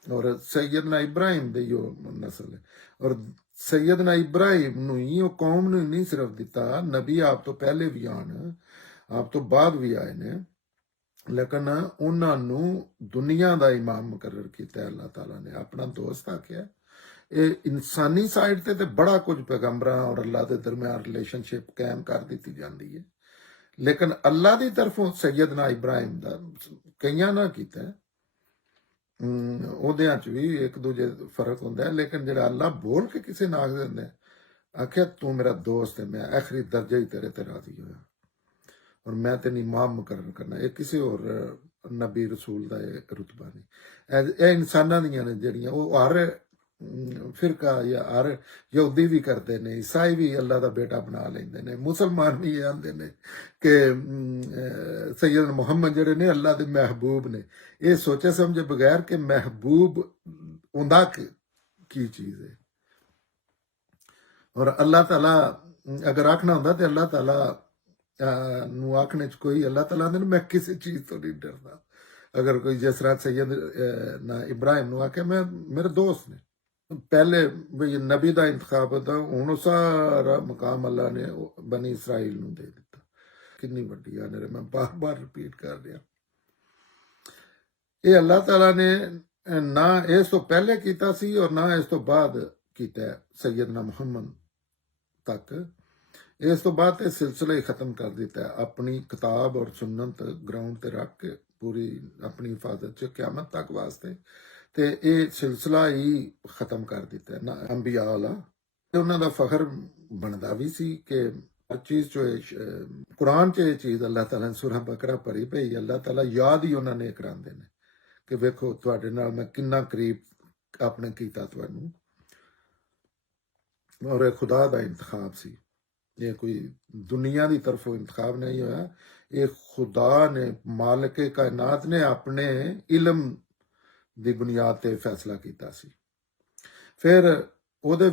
ਔਰ ਸੈਯਦਨਾ ਇਬਰਾਹਿਮ ਦੀ ਉਹ ਨਸਲ ਹੈ। ਔਰ ਸੈਯਦਨਾ ਇਬਰਾਹਿਮ ਨੂੰ ਹੀ, ਉਹ ਕੌਮ ਨੂੰ ਨਹੀਂ ਸਿਰਫ ਦਿੱਤਾ, ਨਬੀ ਆਪ ਤੋਂ ਪਹਿਲੇ ਵੀ ਆਣ, ਆਪ ਤੋਂ ਬਾਅਦ ਵੀ ਆਏ ਨੇ, ਲੇਕਿਨ ਉਹਨਾਂ ਨੂੰ ਦੁਨੀਆ ਦਾ ਇਮਾਮ ਮੁਕਰਰ ਕੀਤਾ ਅੱਲਾਹ ਤਾਲਾ ਨੇ। ਆਪਣਾ ਦੋਸਤ ਆਖਿਆ। ਇਹ ਇਨਸਾਨੀ ਸਾਈਡ ਤੇ ਬੜਾ ਕੁਝ ਪੈਗੰਬਰਾਂ ਔਰ ਅੱਲਾਹ ਦੇ ਦਰਮਿਆਨ ਰਿਲੇਸ਼ਨਸ਼ਿਪ ਕਾਇਮ ਕਰ ਦਿੱਤੀ ਜਾਂਦੀ ਹੈ, ਲੇਕਿਨ ਅੱਲਾਹ ਦੀ ਤਰਫੋਂ ਸੈਯਦਨਾ ਇਬਰਾਹਿਮ ਦਾ ਕਈਆਂ ਨਾ ਕੀਤਾ। ਉਹਦਿਆਂ ਚ ਵੀ ਇੱਕ ਦੂਜੇ ਫਰਕ ਹੁੰਦਾ ਹੈ, ਲੇਕਿਨ ਜਿਹੜਾ ਅੱਲਾਹ ਬੋਲ ਕੇ ਕਿਸੇ ਨੂੰ ਆਖ ਦਿੰਦਾ, ਆਖਿਆ ਤੂੰ ਮੇਰਾ ਦੋਸਤ ਹੈ, ਮੈਂ ਆਖਰੀ ਦਰਜੇ ਹੀ ਤੇਰੇ ਤੇ ਰਾਜ਼ੀ ਹੋਇਆ ਔਰ ਮੈਂ ਤੈਨੂੰ ਇਮਾਮ ਮੁਕਰਰ ਕਰਨਾ। ਇਹ ਕਿਸੇ ਹੋਰ ਨਬੀ ਰਸੂਲ ਦਾ ਇਹ ਰੁਤਬਾ ਨਹੀਂ। ਇਹ ਇਨਸਾਨਾਂ ਦੀਆਂ ਨੇ ਜਿਹੜੀਆਂ ਉਹ ਹਰ ਫਿਰਕਾ ਜਾਂ ਹਰ ਯਹੂਦੀ ਵੀ ਕਰਦੇ ਨੇ, ਈਸਾਈ ਵੀ ਅੱਲਾਹ ਦਾ ਬੇਟਾ ਬਣਾ ਲੈਂਦੇ ਨੇ, ਮੁਸਲਮਾਨ ਵੀ ਇਹ ਆਂਦੇ ਨੇ ਕਿ ਸੈਯਦ ਮੁਹੰਮਦ ਜਿਹੜੇ ਨੇ ਅੱਲਾਹ ਦੇ ਮਹਿਬੂਬ ਨੇ। ਇਹ ਸੋਚੇ ਸਮਝੇ ਬਗੈਰ ਕਿ ਮਹਿਬੂਬ ਹੁੰਦਾ ਕੀ ਚੀਜ਼ ਹੈ। ਔਰ ਅੱਲਾਹ ਤਾਲਾ ਅਗਰ ਆਖਣਾ ਹੁੰਦਾ ਤੇ ਅੱਲਾਹ ਤਾਲਾ ਨੂੰ ਆਖਣੇ ਚ ਕੋਈ, ਅੱਲਾਹ ਤਾਲਾ ਨੇ ਮੈਂ ਕਿਸੇ ਚੀਜ਼ ਤੋਂ ਨਹੀਂ ਡਰਦਾ। ਅਗਰ ਕੋਈ ਜਿਸ ਤਰ੍ਹਾਂ ਸੈਯਦ ਨਾ ਇਬਰਾਹਿਮ ਨੂੰ ਆਖੇ ਮੈਂ ਮੇਰੇ ਦੋਸਤ ਨੇ, ਪਹਿਲੇ ਵੀ ਨਬੀ ਦਾ ਇੰਤਖਾਬ ਹੁੰਦਾ, ਹੁਣ ਸਾਰਾ ਮਕਾਮ ਅੱਲਾ ਨੇ ਬਨੀ ਇਸਰਾਈਲ ਨੂੰ ਦੇ ਦਿੱਤਾ। ਕਿੰਨੀ ਵੱਡੀ ਆਨਰ ਹੈ, ਮੈਂ ਬਾਰ-ਬਾਰ ਰਿਪੀਟ ਕਰ ਰਿਹਾ। ਇਹ ਅੱਲਾਹ ਤਾਲਾ ਨੇ ਨਾ ਇਸ ਤੋਂ ਪਹਿਲੇ ਕੀਤਾ ਸੀ ਔਰ ਨਾ ਇਸ ਤੋਂ ਬਾਅਦ ਕੀਤਾ ਸੈਯਦਨਾ ਮੁਹੰਮਦ ਤੱਕ। ਇਸ ਤੋਂ ਬਾਅਦ ਇਹ ਸਿਲਸਿਲਾ ਹੀ ਖਤਮ ਕਰ ਦਿੱਤਾ। ਆਪਣੀ ਕਿਤਾਬ ਔਰ ਸੁਨਨਤ ਗਰਾਊਂਡ ਤੇ ਰੱਖ ਕੇ ਪੂਰੀ ਆਪਣੀ ਹਿਫਾਜ਼ਤ ਚ ਕਿਆਮਤ ਤੱਕ ਵਾਸਤੇ, ਤੇ ਇਹ ਸਿਲਸਿਲਾ ਹੀ ਖਤਮ ਕਰ ਦਿੱਤਾ ਨਾ ਅੰਬੀਆ ਵਾਲਾ। ਉਹਨਾਂ ਦਾ ਫਖਰ ਬਣਦਾ ਵੀ ਸੀ ਕਿ ਹਰ ਚੀਜ਼ ਚ ਕੁਰਾਨ ਚ ਇਹ ਚੀਜ਼ ਅੱਲਾਹ ਤਾਲਾ ਨੇ ਸੂਰਾ ਬਕਰਾ ਭਰੀ ਪਈ, ਅੱਲਾਹ ਤਾਲਾ ਯਾਦ ਹੀ ਉਹਨਾਂ ਨੇ ਕਰਾਉਂਦੇ ਨੇ ਕਿ ਵੇਖੋ ਤੁਹਾਡੇ ਨਾਲ ਮੈਂ ਕਿੰਨਾ ਕਰੀਬ ਆਪਣੇ ਕੀਤਾ ਤੁਹਾਨੂੰ। ਔਰ ਇਹ ਖੁਦਾ ਦਾ ਇੰਤਖਾਬ ਸੀ, ਇਹ ਕੋਈ ਦੁਨੀਆ ਦੀ ਤਰਫੋਂ ਇੰਤਖਾਬ ਨਹੀਂ ਹੋਇਆ। ਇਹ ਖੁਦਾ ਨੇ, ਮਾਲਿਕ ਕਾਇਨਾਤ ਨੇ ਆਪਣੇ ਇਲਮ ਦੀ ਬੁਨਿਆਦ ਤੇ ਫੈਸਲਾ ਕੀਤਾ ਸੀ। ਫਿਰ ਉਹਦੇ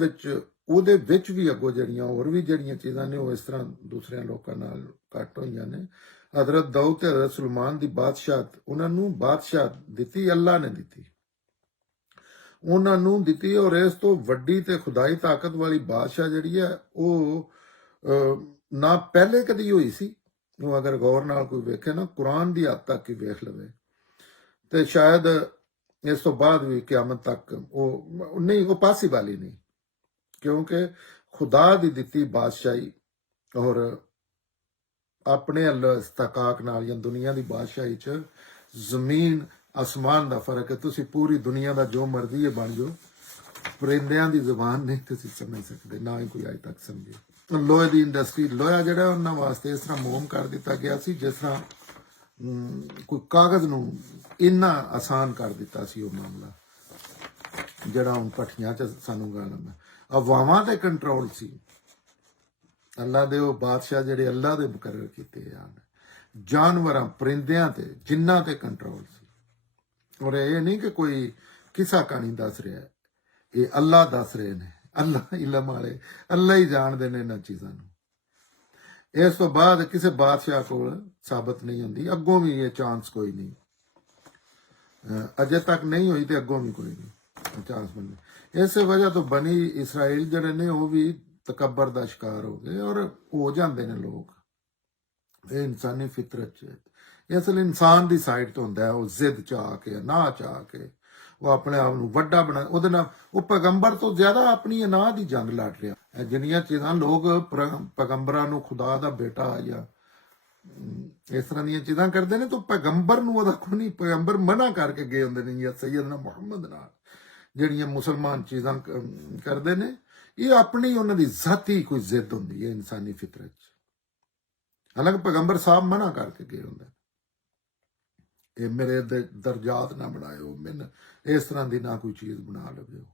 ਵਿੱਚ ਵੀ ਅੱਗੋਂ ਜਿਹੜੀਆਂ ਹੋਰ ਵੀ ਜਿਹੜੀਆਂ ਚੀਜ਼ਾਂ ਨੇ ਉਹ ਇਸ ਤਰ੍ਹਾਂ ਦੂਸਰਿਆਂ ਲੋਕਾਂ ਨਾਲ ਘੱਟ ਹੋਈਆਂ ਨੇ। ਹਜ਼ਰਤ ਦਾਊਦ ਤੇ ਹਜ਼ਰਤ ਸੁਲੇਮਾਨ ਦੀ ਬਾਦਸ਼ਾਹਤ, ਉਹਨਾਂ ਨੂੰ ਬਾਦਸ਼ਾਹ ਦਿੱਤੀ ਅੱਲਾਹ ਨੇ ਦਿੱਤੀ, ਉਹਨਾਂ ਨੂੰ ਦਿੱਤੀ। ਔਰ ਇਸ ਤੋਂ ਵੱਡੀ ਤੇ ਖੁਦਾਈ ਤਾਕਤ ਵਾਲੀ ਬਾਦਸ਼ਾਹ ਜਿਹੜੀ ਹੈ ਉਹ ਨਾ ਪਹਿਲੇ ਕਦੀ ਹੋਈ ਸੀ। ਉਹ ਅਗਰ ਗੌਰ ਨਾਲ ਕੋਈ ਵੇਖੇ ਨਾ, ਕੁਰਾਨ ਦੀ ਹੱਦ ਤੱਕ ਹੀ ਵੇਖ ਲਵੇ, ਤੇ ਸ਼ਾਇਦ ਇਸ ਤੋਂ ਬਾਅਦ ਵੀ ਕਿਆਮਤ ਤੱਕ ਉਹ ਨਹੀਂ, ਉਹ ਪਾਸੀਬਲ ਹੀ ਨਹੀਂ, ਕਿਉਂਕਿ ਖੁਦਾ ਦੀ ਦਿੱਤੀ ਬਾਦਸ਼ਾਹੀ ਔਰ ਆਪਣੇ ਅੱਲਾ ਇਸਤਕਾਕ ਨਾਲ ਜਾਂ ਦੁਨੀਆ ਦੀ ਬਾਦਸ਼ਾਹੀ ਚ ਜ਼ਮੀਨ ਅਸਮਾਨ ਦਾ ਫਰਕ ਹੈ। ਤੁਸੀਂ ਪੂਰੀ ਦੁਨੀਆ ਦਾ ਜੋ ਮਰਜ਼ੀ ਹੈ ਬਣ ਜਾਓ, ਪਰਿੰਦਿਆਂ ਦੀ ਜ਼ੁਬਾਨ ਨਹੀਂ ਤੁਸੀਂ ਸਮਝ ਸਕਦੇ, ਨਾ ਹੀ ਕੋਈ ਅੱਜ ਤੱਕ ਸਮਝੇ। ਲੋਹੇ ਦੀ ਇੰਡਸਟਰੀ, ਲੋਹਾ ਜਿਹੜਾ ਉਹਨਾਂ ਵਾਸਤੇ ਇਸ ਤਰ੍ਹਾਂ ਮੋਮ ਕਰ ਦਿੱਤਾ ਗਿਆ ਸੀ ਜਿਸ ਤਰ੍ਹਾਂ ਕੋਈ ਕਾਗਜ਼ ਨੂੰ ਇੰਨਾ ਆਸਾਨ ਕਰ ਦਿੱਤਾ ਸੀ ਉਹ ਮਾਮਲਾ, ਜਿਹੜਾ ਹੁਣ ਭੱਠੀਆਂ ਚ ਸਾਨੂੰ ਗਾਲਮ ਹੈ। ਅਫਵਾਹਾਂ ਤੇ ਕੰਟਰੋਲ ਸੀ ਅੱਲਾ ਦੇ, ਉਹ ਬਾਦਸ਼ਾਹ ਜਿਹੜੇ ਅੱਲਾ ਦੇ ਮੁਕਰਰ ਕੀਤੇ ਹਨ। ਜਾਨਵਰਾਂ, ਪਰਿੰਦਿਆਂ ਤੇ, ਜਿੰਨਾਂ ਤੇ ਕੰਟਰੋਲ ਸੀ। ਔਰ ਇਹ ਨਹੀਂ ਕਿ ਕੋਈ ਕਿੱਸਾ ਕਹਾਣੀ ਦੱਸ ਰਿਹਾ, ਇਹ ਅੱਲਾ ਦੱਸ ਰਹੇ ਨੇ। ਅੱਲਾ ਇਲਮ ਵਾਲੇ ਅੱਲਾ ਹੀ ਜਾਣਦੇ ਨੇ ਇਹਨਾਂ ਚੀਜ਼ਾਂ ਨੂੰ। ਇਸ ਤੋਂ ਬਾਅਦ ਕਿਸੇ ਬਾਦਸ਼ਾਹ ਕੋਲ ਸਾਬਤ ਨਹੀਂ ਹੁੰਦੀ, ਅੱਗੋਂ ਵੀ ਇਹ ਚਾਂਸ ਕੋਈ ਨਹੀਂ, ਅਜੇ ਤੱਕ ਨਹੀਂ ਹੋਈ ਤੇ ਅੱਗੋਂ ਵੀ ਕੋਈ ਨਹੀਂ ਚਾਂਸ ਬਣਨੇ। ਇਸੇ ਵਜ੍ਹਾ ਤੋਂ ਬਨੀ ਇਸਰਾਈਲ ਜਿਹੜੇ ਨੇ ਉਹ ਵੀ ਤਕੱਬਰ ਦਾ ਸ਼ਿਕਾਰ ਹੋ ਗਏ ਔਰ ਹੋ ਜਾਂਦੇ ਨੇ ਲੋਕ। ਇਹ ਇਨਸਾਨੀ ਫਿਤਰਤ ਚ ਇਹ ਅਸਲ ਇਨਸਾਨ ਦੀ ਸਾਈਡ ਤੋਂ ਹੁੰਦਾ ਹੈ। ਉਹ ਜ਼ਿੱਦ ਚ ਆ ਕੇ ਨਾ ਚਾਹ ਕੇ ਉਹ ਆਪਣੇ ਆਪ ਨੂੰ ਵੱਡਾ ਬਣਾ, ਉਹਦੇ ਨਾਲ ਉਹ ਪੈਗੰਬਰ ਤੋਂ ਜ਼ਿਆਦਾ ਆਪਣੀ ਅਨਾਹ ਦੀ ਜੰਗ ਲੜ ਰਿਹਾ। ਇਹ ਜਿੰਨੀਆਂ ਚੀਜ਼ਾਂ ਲੋਕ ਪੈਗੰਬਰਾਂ ਨੂੰ ਖੁਦਾ ਦਾ ਬੇਟਾ ਜਾਂ ਇਸ ਤਰ੍ਹਾਂ ਦੀਆਂ ਚੀਜ਼ਾਂ ਕਰਦੇ ਨੇ ਤਾਂ ਪੈਗੰਬਰ ਨੂੰ ਉਹਦਾ ਕੋਈ ਨਹੀਂ, ਪੈਗੰਬਰ ਮਨਾ ਕਰਕੇ ਗਏ ਹੁੰਦੇ ਨੇ ਜਾਂ ਸੈਯਦਨਾ ਮੁਹੰਮਦ ਨਾਲ ਜਿਹੜੀਆਂ ਮੁਸਲਮਾਨ ਚੀਜ਼ਾਂ ਕਰਦੇ ਨੇ। ਇਹ ਆਪਣੀ ਉਹਨਾਂ ਦੀ ਜ਼ਾਤੀ ਕੋਈ ਜ਼ਿੱਦ ਹੁੰਦੀ ਹੈ ਇਨਸਾਨੀ ਫਿਤਰਤ ਚ। ਹਾਲਾਂਕਿ ਪੈਗੰਬਰ ਸਾਹਿਬ ਮਨਾ ਕਰਕੇ ਗਏ ਹੁੰਦੇ, ਇਹ ਮੇਰੇ ਦਰਜਾਤ ਨਾ ਬਣਾਇਓ, ਮੈਨੂੰ ਇਸ ਤਰ੍ਹਾਂ ਦੀ ਨਾ ਕੋਈ ਚੀਜ਼ ਬਣਾ ਲਵਿਓ।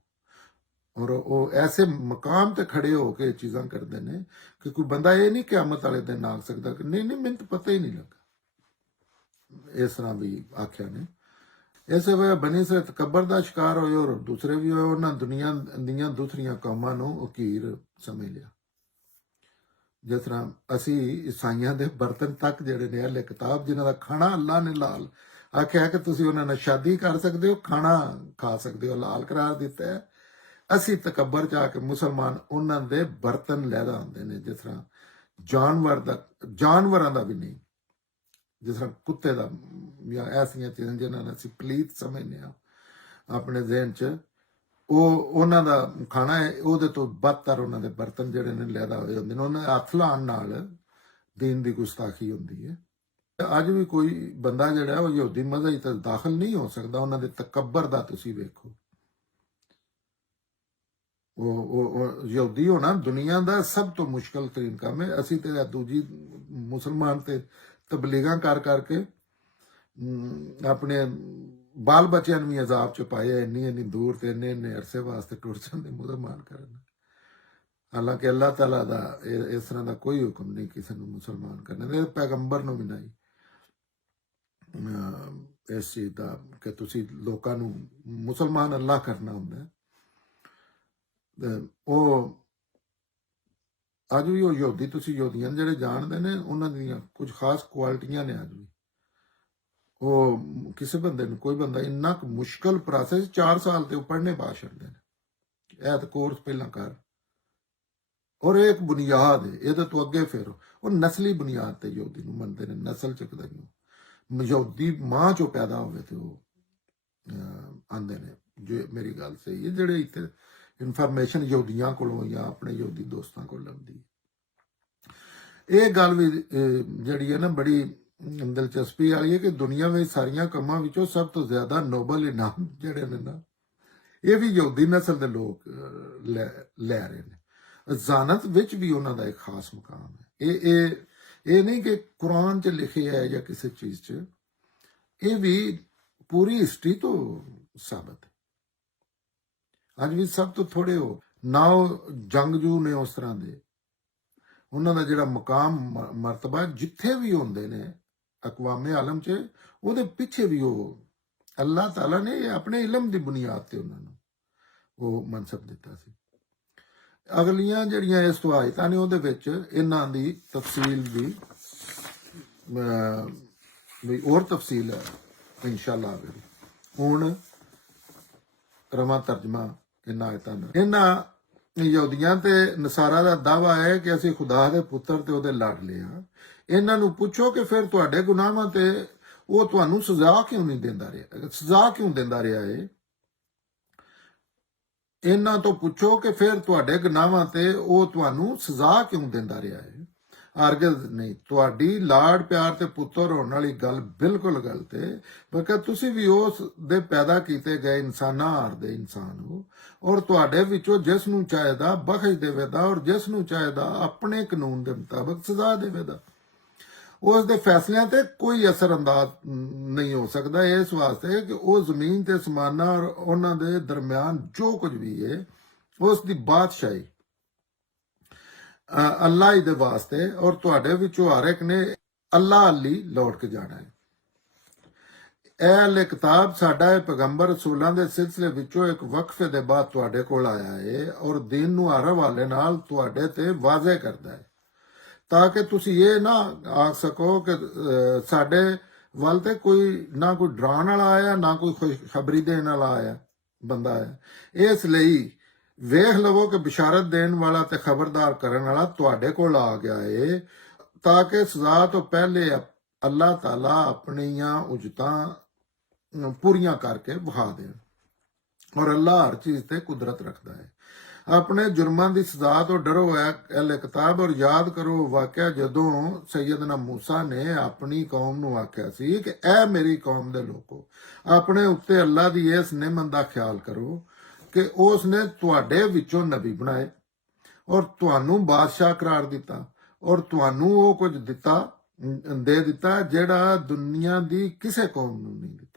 ਔਰ ਉਹ ਐਸੇ ਮਕਾਮ ਤੇ ਖੜੇ ਹੋ ਕੇ ਚੀਜ਼ਾਂ ਕਰਦੇ ਨੇ ਕਿ ਕੋਈ ਬੰਦਾ ਇਹ ਨਹੀਂ ਕਿਆਮਤ ਵਾਲੇ ਦਿਨ ਆ ਸਕਦਾ ਕਿ ਨਹੀਂ ਨਹੀਂ ਮੈਨੂੰ ਤਾਂ ਪਤਾ ਹੀ ਨਹੀਂ ਲੱਗਾ। ਇਸ ਤਰ੍ਹਾਂ ਵੀ ਆਖਿਆ ਨੇ। ਇਸੇ ਵਜ੍ਹਾ ਬਨੀ ਇਸਰਾਈਲ ਤਕੱਬਰ ਦਾ ਸ਼ਿਕਾਰ ਹੋਏ ਔਰ ਦੂਸਰੇ ਵੀ ਹੋਏ। ਉਹਨਾਂ ਦੁਨੀਆ ਦੀਆਂ ਦੂਸਰੀਆਂ ਕੌਮਾਂ ਨੂੰ ਉਕੀਰ ਸਮਝ ਲਿਆ। ਜਿਸ ਤਰ੍ਹਾਂ ਅਸੀਂ ਈਸਾਈਆਂ ਦੇ ਬਰਤਨ ਤੱਕ ਜਿਹੜੇ ਨੇ ਅਹਿਲੇ ਕਿਤਾਬ ਜਿਨ੍ਹਾਂ ਦਾ ਖਾਣਾ ਅੱਲਾ ਨੇ ਲਾਲ ਆਖਿਆ ਕਿ ਤੁਸੀਂ ਉਹਨਾਂ ਨਾਲ ਸ਼ਾਦੀ ਕਰ ਸਕਦੇ ਹੋ, ਖਾਣਾ ਖਾ ਸਕਦੇ ਹੋ, ਲਾਲ ਕਰਾਰ ਦਿੱਤਾ ਹੈ। ਅਸੀਂ ਤਕੱਬਰ ਚ ਆ ਕੇ ਮੁਸਲਮਾਨ ਉਹਨਾਂ ਦੇ ਬਰਤਨ ਲੈਦਾ ਹੁੰਦੇ ਨੇ, ਜਿਸ ਤਰ੍ਹਾਂ ਜਾਨਵਰਾਂ ਦਾ ਵੀ ਨਹੀਂ, ਜਿਸ ਤਰ੍ਹਾਂ ਕੁੱਤੇ ਦਾ ਜਾਂ ਐਸੀਆਂ ਚੀਜ਼ਾਂ ਜਿਹਨਾਂ ਨੂੰ ਅਸੀਂ ਪਲੀਤ ਸਮਝਦੇ ਹਾਂ ਆਪਣੇ ਜ਼ਿਹਨ ਚ, ਉਹ ਉਹਨਾਂ ਦਾ ਖਾਣਾ ਹੈ, ਉਹਦੇ ਤੋਂ ਬਦਤਰ ਉਹਨਾਂ ਦੇ ਬਰਤਨ ਜਿਹੜੇ ਨੇ ਲੈਦਾ ਹੋਏ ਹੁੰਦੇ ਨੇ। ਉਹਨਾਂ ਦੇ ਹੱਥ ਲਾਉਣ ਨਾਲ ਦੀਨ ਦੀ ਗੁਸਤਾਖੀ ਹੁੰਦੀ ਹੈ। ਅੱਜ ਵੀ ਕੋਈ ਬੰਦਾ ਜਿਹੜਾ ਉਹ ਯਹੂਦੀ ਮਜ਼ਹਬ ਚ ਦਾਖਲ ਨਹੀਂ ਹੋ ਸਕਦਾ। ਉਹਨਾਂ ਦੇ ਤਕੱਬਰ ਦਾ ਤੁਸੀਂ ਵੇਖੋ। ਉਹ ਯਹੂਦੀ ਹੋਣਾ ਦੁਨੀਆ ਦਾ ਸਭ ਤੋਂ ਮੁਸ਼ਕਲ ਤਰੀਨ ਕੰਮ ਹੈ। ਅਸੀਂ ਤੇ ਦੂਜੀ ਮੁਸਲਮਾਨ ਤੇ ਤਬਲੀਗਾਂ ਕਰ ਕਰਕੇ ਆਪਣੇ ਬਾਲ ਬੱਚਿਆਂ ਨੂੰ ਵੀ ਅਜ਼ਾਬ ਚ ਪਾਏ। ਇੰਨੀ ਦੂਰ ਤੇ ਇੰਨੇ ਅਰਸੇ ਵਾਸਤੇ ਟੁਰ ਜਾਂਦੇ ਮੁਸਲਮਾਨ ਕਰਨ। ਹਾਲਾਂਕਿ ਅੱਲਾਹ ਤਾਲਾ ਦਾ ਇਸ ਤਰ੍ਹਾਂ ਦਾ ਕੋਈ ਹੁਕਮ ਨਹੀਂ ਕਿਸੇ ਨੂੰ ਮੁਸਲਮਾਨ ਕਰਨੇ ਦਾ, ਪੈਗੰਬਰ ਨੂੰ ਵੀ ਨਹੀਂ ਇਸ ਚੀਜ਼ ਦਾ ਕਿ ਤੁਸੀਂ ਲੋਕਾਂ ਨੂੰ ਮੁਸਲਮਾਨ ਅੱਲਾਹ ਕਰਨਾ ਹੁੰਦਾ। ਉਹ ਅੱਜ ਵੀ ਉਹ ਯਹੂਦੀ ਤੁਸੀਂ ਯਹੂਦੀਆਂ ਜਿਹੜੇ ਜਾਣਦੇ ਨੇ ਉਹਨਾਂ ਦੀਆਂ ਕੁਝ ਖਾਸ ਕੁਆਲਿਟੀਆਂ ਨੇ। ਅੱਜ ਵੀ ਉਹ ਕਿਸੇ ਬੰਦੇ ਨੂੰ ਕੋਈ ਬੰਦਾ ਇੰਨਾ ਕੁ ਮੁਸ਼ਕਲ ਪ੍ਰੋਸੈਸ 4 ਸਾਲ ਤੇ ਉਹ ਪੜ੍ਹਨੇ ਪਾ ਛੱਡਦੇ ਨੇ। ਇਹ ਤਾਂ ਕੋਰਸ ਪਹਿਲਾਂ ਕਰ ਔਰ ਇੱਕ ਬੁਨਿਆਦ ਹੈ, ਇਹਦੇ ਤੋਂ ਅੱਗੇ ਫਿਰ ਉਹ ਨਸਲੀ ਬੁਨਿਆਦ ਤੇ ਯਹੂਦੀ ਨੂੰ ਮੰਨਦੇ ਨੇ। ਨਸਲ ਚ ਕਦੇ ਨਹੀਂ ਯਹੂਦੀ ਮਾਂ ਚੋਂ ਪੈਦਾ ਹੋਵੇ ਤੇ ਉਹ ਆਂਦੇ ਨੇ। ਜੋ ਮੇਰੀ ਗੱਲ ਸਹੀ ਹੈ, ਜਿਹੜੇ ਇੱਥੇ ਇਨਫੋਰਮੇਸ਼ਨ ਯਹੂਦੀਆਂ ਕੋਲੋਂ ਜਾਂ ਆਪਣੇ ਯਹੂਦੀ ਦੋਸਤਾਂ ਕੋਲ ਲੱਭਦੀ। ਇਹ ਗੱਲ ਵੀ ਜਿਹੜੀ ਹੈ ਨਾ ਬੜੀ ਦਿਲਚਸਪੀ ਵਾਲੀ ਹੈ ਕਿ ਦੁਨੀਆ ਵਿੱਚ ਸਾਰੀਆਂ ਕੰਮਾਂ ਵਿੱਚੋਂ ਸਭ ਤੋਂ ਜ਼ਿਆਦਾ ਨੋਬਲ ਇਨਾਮ ਜਿਹੜੇ ਨੇ ਨਾ ਇਹ ਵੀ ਯਹੂਦੀ ਨਸਲ ਦੇ ਲੋਕ ਲੈ ਰਹੇ ਨੇ। ਜ਼ਾਨਤ ਵਿੱਚ ਵੀ ਉਹਨਾਂ ਦਾ ਇੱਕ ਖਾਸ ਮੁਕਾਮ ਹੈ। ਇਹ ਨਹੀਂ ਕਿ ਕੁਰਾਨ 'ਚ ਲਿਖਿਆ ਹੈ ਜਾਂ ਕਿਸੇ ਚੀਜ਼ 'ਚ, ਇਹ ਵੀ ਪੂਰੀ ਹਿਸਟਰੀ ਤੋਂ ਸਾਬਤ ਹੈ। ਅੱਜ ਵੀ ਸਭ ਤੋਂ ਥੋੜੇ ਹੋ ਨਾ ਉਹ ਜੰਗਜੂ ਨੇ ਉਸ ਤਰ੍ਹਾਂ ਦੇ, ਉਹਨਾਂ ਦਾ ਜਿਹੜਾ ਮੁਕਾਮ ਮਰਤਬਾ ਜਿੱਥੇ ਵੀ ਹੁੰਦੇ ਨੇ ਅਕਵਾਮੇ ਆਲਮ 'ਚ, ਉਹਦੇ ਪਿੱਛੇ ਵੀ ਉਹ ਅੱਲਾਹ ਤਾਲਾ ਨੇ ਆਪਣੇ ਇਲਮ ਦੀ ਬੁਨਿਆਦ ਤੇ ਉਹਨਾਂ ਨੂੰ ਉਹ ਮਨਸਬ ਦਿੱਤਾ ਸੀ। ਅਗਲੀਆਂ ਜਿਹੜੀਆਂ ਇਸ ਤੋਂ ਆਇਤਾਂ ਨੇ ਉਹਦੇ ਵਿੱਚ ਇਹਨਾਂ ਦੀ ਤਫਸੀਲ ਵੀ ਹੋਰ ਤਫਸੀਲ ਹੈ ਇਨਸ਼ਾਅੱਲਾ ਆਵੇਗੀ। ਹੁਣ ਰਵਾਂ ਤਰਜਮਾ ਇਹਨਾਂ ਆਇਤਾਂ ਦਾ। ਇਹਨਾਂ ਯਹੂਦੀਆਂ ਤੇ ਨਸਾਰਾ ਦਾ ਦਾਵਾ ਹੈ ਕਿ ਅਸੀਂ ਖੁਦਾ ਦੇ ਪੁੱਤਰ ਤੇ ਉਹਦੇ ਲਾਡਲੇ ਹਾਂ। ਇਹਨਾਂ ਨੂੰ ਪੁੱਛੋ ਕਿ ਫਿਰ ਤੁਹਾਡੇ ਗੁਨਾਹਾਂ ਤੇ ਉਹ ਤੁਹਾਨੂੰ ਸਜ਼ਾ ਕਿਉਂ ਨਹੀਂ ਦਿੰਦਾ ਰਿਹਾ, ਸਜ਼ਾ ਕਿਉਂ ਦਿੰਦਾ ਰਿਹਾ ਹੈ। ਇਹਨਾਂ ਤੋਂ ਪੁੱਛੋ ਕਿ ਫਿਰ ਤੁਹਾਡੇ ਗੁਨਾਹਾਂ ਤੇ ਉਹ ਤੁਹਾਨੂੰ ਸਜ਼ਾ ਕਿਉਂ ਦਿੰਦਾ ਰਿਹਾ ਹੈ। ਹਰਗਿਜ਼ ਨਹੀਂ, ਤੁਹਾਡੀ ਲਾਡ ਪਿਆਰ ਤੇ ਪੁੱਤਰ ਹੋਣ ਵਾਲੀ ਗੱਲ ਬਿਲਕੁਲ ਗਲਤ ਹੈ। ਬਲਕਿ ਤੁਸੀਂ ਵੀ ਉਸ ਦੇ ਪੈਦਾ ਕੀਤੇ ਗਏ ਇਨਸਾਨਾਂ ਹਾਰਦੇ ਇਨਸਾਨ ਹੋ ਔਰ ਤੁਹਾਡੇ ਵਿੱਚੋਂ ਜਿਸ ਨੂੰ ਚਾਹੀਦਾ ਬਖਸ਼ ਦੇਵੇਗਾ ਔਰ ਜਿਸ ਨੂੰ ਚਾਹੀਦਾ ਆਪਣੇ ਕਾਨੂੰਨ ਦੇ ਮੁਤਾਬਕ ਸਜ਼ਾ ਦੇਵੇਗਾ। ਉਸ ਦੇ ਫੈਸਲਿਆਂ ਤੇ ਕੋਈ ਅਸਰ ਅੰਦਾਜ਼ ਨਹੀਂ ਹੋ ਸਕਦਾ, ਇਸ ਵਾਸਤੇ ਕਿ ਉਹ ਜ਼ਮੀਨ ਤੇ ਅਸਮਾਨਾਂ ਔਰ ਉਹਨਾਂ ਦੇ ਦਰਮਿਆਨ ਜੋ ਕੁਝ ਵੀ ਹੈ ਉਸ ਦੀ ਬਾਦਸ਼ਾਹੀ ਅੱਲਾਹ ਹੀ ਦੇ ਵਾਸਤੇ ਔਰ ਤੁਹਾਡੇ ਵਿੱਚੋਂ ਹਰ ਇੱਕ ਨੇ ਅੱਲਾਹ ਅਲੀ ਲੌਟ ਕੇ ਜਾਣਾ ਹੈ। ਇਹ ਅਲ ਕਿਤਾਬ ਸਾਡਾ ਇਹ ਪੈਗੰਬਰ ਰਸੂਲਾਂ ਦੇ ਸਿਲਸਿਲੇ ਵਿੱਚੋਂ ਇੱਕ ਵਕਫੇ ਦੇ ਬਾਅਦ ਤੁਹਾਡੇ ਕੋਲ ਆਇਆ ਹੈ ਔਰ ਦੀਨ ਨੂੰ ਹਰ ਹਵਾਲੇ ਨਾਲ ਤੁਹਾਡੇ ਤੇ ਵਾਜ਼ਿਹ ਕਰਦਾ ਹੈ, ਤਾਂ ਕਿ ਤੁਸੀਂ ਇਹ ਨਾ ਆਖ ਸਕੋ ਕਿ ਸਾਡੇ ਵੱਲ ਤੇ ਕੋਈ ਨਾ ਕੋਈ ਡਰਾਉਣ ਵਾਲਾ ਆਇਆ, ਨਾ ਕੋਈ ਖੁਸ਼ਖਬਰੀ ਦੇਣ ਵਾਲਾ ਆਇਆ ਬੰਦਾ ਹੈ। ਇਸ ਲਈ ਵੇਖ ਲਵੋ ਕਿ ਬਿਸ਼ਾਰਤ ਦੇਣ ਵਾਲਾ ਤੇ ਖਬਰਦਾਰ ਕਰਨ ਵਾਲਾ ਤੁਹਾਡੇ ਕੋਲ ਆ ਗਿਆ ਹੈ, ਤਾਂ ਕਿ ਸਜ਼ਾ ਤੋਂ ਪਹਿਲੇ ਅੱਲਾਹ ਤਾਲਾ ਆਪਣੀਆਂ ਉਜਤਾਂ ਪੂਰੀਆਂ ਕਰਕੇ ਵਿਖਾ ਦੇਣ। ਔਰ ਅੱਲਾਹ ਹਰ ਚੀਜ਼ ਤੇ ਕੁਦਰਤ ਰੱਖਦਾ ਹੈ। ਆਪਣੇ ਜੁਰਮਾਂ ਦੀ ਸਜ਼ਾ ਤੋਂ ਡਰੋ ਹੈ ਅਹਿਲੇ ਕਿਤਾਬ, ਔਰ ਯਾਦ ਕਰੋ ਵਾਕਿਆ ਜਦੋਂ ਸੈਯਦਨਾ ਮੂਸਾ ਨੇ ਆਪਣੀ ਕੌਮ ਨੂੰ ਆਖਿਆ ਸੀ ਕਿ ਇਹ ਮੇਰੀ ਕੌਮ ਦੇ ਲੋਕੋ, ਆਪਣੇ ਉੱਤੇ ਅੱਲਾਹ ਦੀ ਇਸ ਨਿਮਤ ਦਾ ਖਿਆਲ ਕਰੋ ਕਿ ਉਸ ਨੇ ਤੁਹਾਡੇ ਵਿੱਚੋਂ ਨਬੀ ਬਣਾਏ ਔਰ ਤੁਹਾਨੂੰ ਬਾਦਸ਼ਾਹ ਕਰਾਰ ਦਿੱਤਾ ਔਰ ਤੁਹਾਨੂੰ ਉਹ ਕੁਝ ਦੇ ਦਿੱਤਾ ਜਿਹੜਾ ਦੁਨੀਆ ਦੀ ਕਿਸੇ ਕੌਮ ਨੂੰ ਨਹੀਂ ਦਿੱਤਾ।